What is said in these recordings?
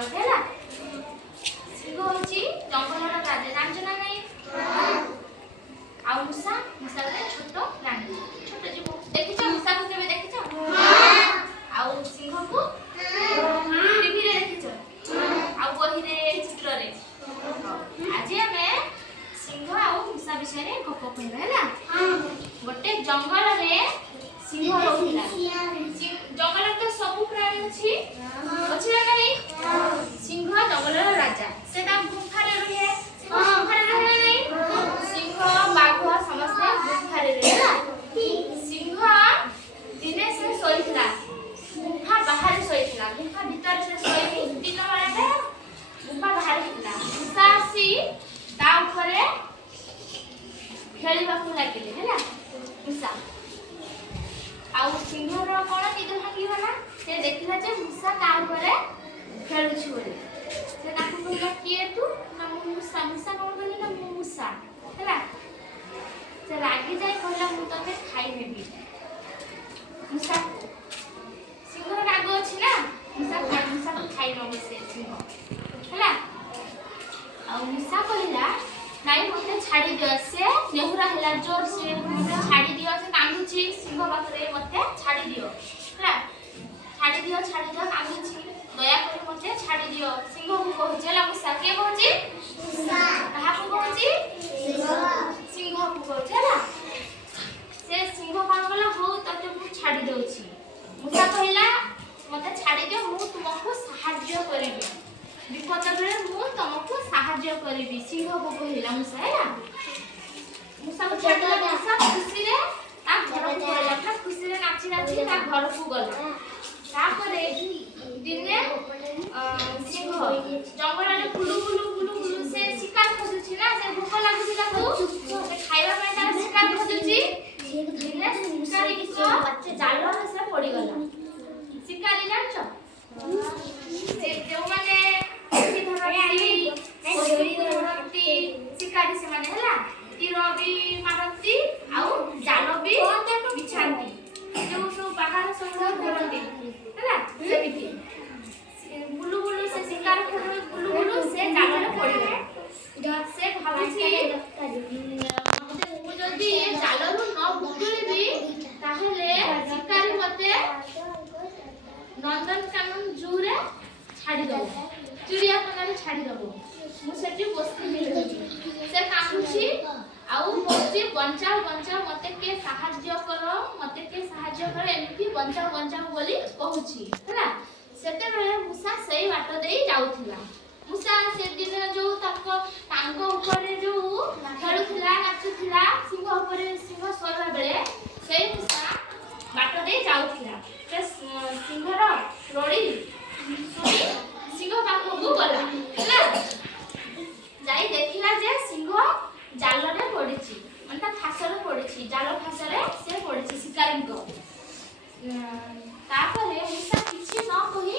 ଜଙ୍ଗଲ ହେଲା। ସିଂହ ହଉଛି ଜଙ୍ଗଲର ରାଜା, ଜାଣିଛ ନା ନାହିଁ? ଆଉ ମୂଷା ଗୋଟେ ଛୋଟ ପ୍ରାଣୀ, ଛୋଟ ଜୀବ। ଦେଖିଛ ମୂଷାକୁ କେବେ ଦେଖିଛ? ଆଉ ସିଂହକୁ ଟିଭିରେ ଦେଖିଛ, ଆଉ ବହିରେ ଚିତ୍ରରେ। ଆଜି ଆମେ ସିଂହ ଆଉ ମୂଷା ବିଷୟରେ ଗପ କହିବା ହେଲା। ଗୋଟେ ଜଙ୍ଗଲରେ ସିଂହ ରହୁଥିଲା। ଜଙ୍ଗଲରେ ତ ସବୁ ପ୍ରାଣୀ ଅଛି ନା ନାହିଁ? ସିଂହ ଜଙ୍ଗଲର ରାଜା, ସେ ତା ଗୁମ୍ଫାରେ ରୁହେ। ଗୁମ୍ଫାରେ ରହେ ନା ନାହିଁ? ସିଂହ ବାଘ ସମସ୍ତେ ଗୁମ୍ଫାରେ ରୁହେ ହେଲା। ସିଂହ ଦିନେ ସେ ଶୋଇଥିଲା, ଗୁମ୍ଫା ବାହାରେ ଶୋଇଥିଲା। ଗୁମ୍ଫା ଭିତରେ ସେ ଶୋଇନି, ଦିନ ବେଳାଟା ଗୁମ୍ଫା ବାହାରେ ଥିଲା। ମୂଷା ଆସି ତା ଉପରେ ଖେଳିବାକୁ ଲାଗିଲେ ହେଲା ମୂଷା। ଆଉ ସିଂହର କଣ ନିଦ ଭାଙ୍ଗିଗଲା, ସେ ଦେଖିଲା ଯେ ମୂଷା ତା ଉପରେ ଖେଳୁଛି ବୋଲି। ସେ ତାକୁ କହିଲା କିଏ ତୁ? ନା ମୁଁ ମୂଷା। ମୂଷା କଣ କହିଲେ ନା ମୁଁ ମୂଷା ହେଲା। ସେ ରାଗି ଯାଇ କହିଲା ମୁଁ ତତେ ଖାଇନେବି। ମୂଷା ସିଂହର ରାଗ ଅଛି ନା, ମୂଷାକୁ ଖାଇ ନବ ସେ ସିଂହ ହେଲା। ଆଉ ମୂଷା କହିଲା ନାଇଁ ମତେ ଛାଡ଼ି ଦିଅ। ସେ ନେହୁରା ହେଲା ଜୋର, ସେ ମତେ ଛାଡ଼ି ଦିଅ, ସେ କାନ୍ଦୁଛି ସିଂହ ପାଖରେ, ମତେ ଛାଡ଼ି ଦିଅ ହେଲା। ଛାଡ଼ି ଦିଅ କାନ୍ଦୁଛି, ଦୟାକରି ମତେ ଛାଡ଼ି ଦିଅ। ସିଂହକୁ କହୁଛି ହେଲା ମୂଷା। କିଏ କହୁଛି? କାହାକୁ କହୁଛି? ସିଂହକୁ କହୁଛି ହେଲା। ସେ ସିଂହ କଣ କଲା, ହଉ ତତେ ମୁଁ ଛାଡ଼ି ଦଉଛି। ମୂଷା କହିଲା ମତେ ଛାଡ଼ି ଦିଅ, ମୁଁ ତୁମକୁ ସାହାଯ୍ୟ କରିବି, ବିପଦ ବେଳେ ମୁଁ ତମକୁ ସାହାଯ୍ୟ କରିବି। ସିଂହକୁ କହିଲା ମୂଷା ହେଲା। ମୂଷାକୁ ଛାଡ଼ିଲା। ମୂଷା ଖୁସିରେ ତା ଘରକୁ ପଳେଇଲା, ପୁରା ଖୁସିରେ ନାଚି ନାଚି ତା ଘରକୁ ଗଲା। ତାପରେ ଦିନେ ସିଂହ ଜଙ୍ଗଲରେ ବୁଲୁ ସେ ଶିକାର ଖୋଜୁଛି ନା, ସେ ଭୋକ ଲାଗୁଛି ତାକୁ, ସେ ଖାଇବା ପାଇଁ ତାର ଶିକାର ଖୋଜୁଛି। ଦିନେ ଶିକାରୀଙ୍କ ଜାଲରେ ସେ ପଡ଼ିଗଲା। ଶିକାରୀ ଜାଣିଛ, ଯେଉଁମାନେ ଧରନ୍ତି ଶିକାରୀ ସେମାନେ ହେଲା। ତୀର ବି ମାରନ୍ତି ଆଉ ଜାଲ ବି ବିଛାନ୍ତି, ଯୋଉ ସବୁ ବାହାର ସବୁ ଧରନ୍ତି ହେଲା। ସେମିତି ବୁଲୁ ସେ ଶିକାର ବୁଲୁ ସେ ଜାଲରେ ପଡ଼ିଗଲା। ସେ ଭାବୁଛି ମୁଁ ଯଦି ଏ ଜାଲରୁ ନ ମୁକୁଳିବି ତାହେଲେ ଶିକାରୀ ମତେ ନନ୍ଦନକାନନ ଜୁରେ ଛାଡ଼ିଦବ, ଚିଡ଼ିଆଖାନାରେ ଛାଡ଼ିଦବ। ମୁଁ ସେଠି ବସିଥିଲି। ସେ କାନ୍ଦୁଛି ଆଉ କହୁଛି ବଞ୍ଚାଅ ମତେ କିଏ ସାହାଯ୍ୟ କର, ଏମିତି ବଞ୍ଚାଅ ବୋଲି କହୁଛି ହେଲା। ସେତେବେଳେ ମୂଷା ସେଇ ବାଟ ଦେଇ ଯାଉଥିଲା। ମୂଷା ସେଦିନ ଯୋଉ ତାଙ୍କ ଉପରେ ଯୋଉ ଖେଳୁଥିଲା ନାଚୁଥିଲା ସିଂହ ଉପରେ, ସିଂହ ଶୋଇବା ବେଳେ ସେଇ ମୂଷା ବାଟ ଦେଇ ଯାଉଥିଲା। ସିଂହର ରଡ଼ି ଶୁଣି ସିଂହ ପାଖକୁ ଗଲା ହେଲା। ଯାଇ ଦେଖିଲା ଯେ ସିଂହ ଜାଲରେ ପଡ଼ିଛି, ମାନେ ତା ଫାଶରେ ପଡ଼ିଛି, ଜାଲ ଫାଶରେ ସେ ପଡ଼ିଛି ଶିକାରୀଙ୍କ। ତାପରେ ମୂଷା କିଛି ନ କହି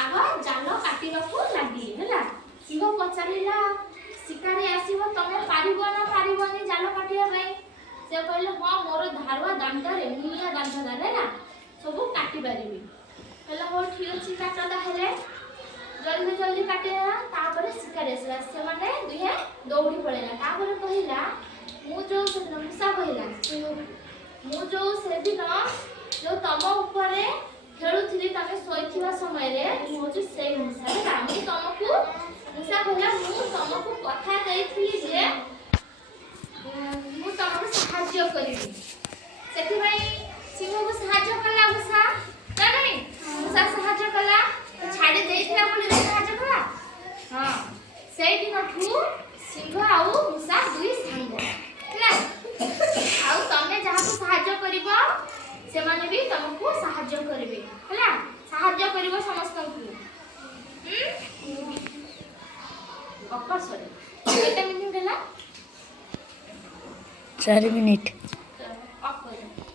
ଆଗ ଜାଲ କାଟିବାକୁ ଲାଗିଲେ ହେଲା। ସିଂହ ପଚାରିଲା ଶିକାରୀ ଆସିବ, ତମେ ପାରିବ ନା ପାରିବନି ଜାଲ କାଟିବା ପାଇଁ? ସେ କହିଲେ ହଁ ମୋର ଧାରୁଆ ଦାଣ୍ଡରେ, ମୁନିଆ ଦାଣ୍ଡରେ ହେଲା ସବୁ କାଟି ପାରିବି। କହିଲା ହଉ ଠିକ ଅଛି କାଟ ତାହେଲେ। ଜଲ୍ଦି କାଟିଦେଲା। ତାପରେ ଶିକାରୀ ଆସିଲା, ସେମାନେ ଦୁହେଁ ଦୌଡ଼ି ପଳେଇଲା। ତାପରେ କହିଲା ମୁଁ ଯୋଉ ସେଦିନ ମୂଷା କହିଲା ମୁଁ ଯୋଉ ସେଦିନ ଯୋଉ ତମ ଉପରେ ଖେଳୁଥିଲି, ତମେ ଶୋଇଥିବା ସମୟରେ ମୁଁ ହଉଛି ସେଇ ମୂଷା ହେଲା। ମୁଁ ତମକୁ ମୂଷା କହିଲା ମୁଁ ତମକୁ କଥା ଦେଇଥିଲି ଯେ ମୁଁ ତମକୁ ସାହାଯ୍ୟ କରିବି। ସେଥିପାଇଁ ସିଂହକୁ ସାହାଯ୍ୟ କଲା ମୂଷା ନା ନାହିଁ? ମୂଷା ସାହାଯ୍ୟ କଲା, ଛାଡ଼ି ଦେଇଥିଲା ବୋଲି ସାହାଯ୍ୟ କଲା। ହଁ, ସେଇ ଦିନଠୁ ସିଂହ ଆଉ ମୂଷା ଦୁଇ ସାଙ୍ଗ ହେଲା। ଆଉ ତମେ ଯାହାକୁ ସାହାଯ୍ୟ କରିବ ସେମାନେ ବି ତମକୁ ସାହାଯ୍ୟ କରିବେ ହେଲା। ସାହାଯ୍ୟ କରିବ ସମସ୍ତଙ୍କୁ। କେତେ ମିନିଟ୍ ହେଲା? 4 ମିନିଟ୍।